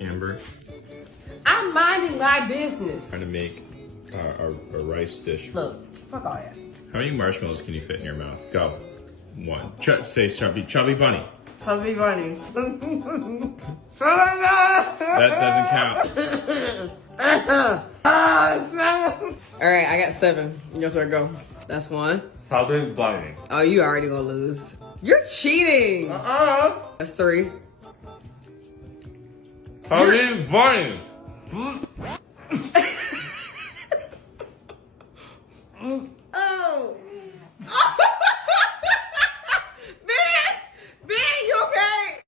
Amber, I'm minding my business. trying to make a rice dish. Look, fuck all that. How many marshmallows can you fit in your mouth? Go. One. Say chubby bunny. Chubby bunny. That doesn't count. All right, I got 7. Guess where I go. That's 1. Chubby bunny. Oh, you already gonna lose. You're cheating. That's 3. Chubby bunny.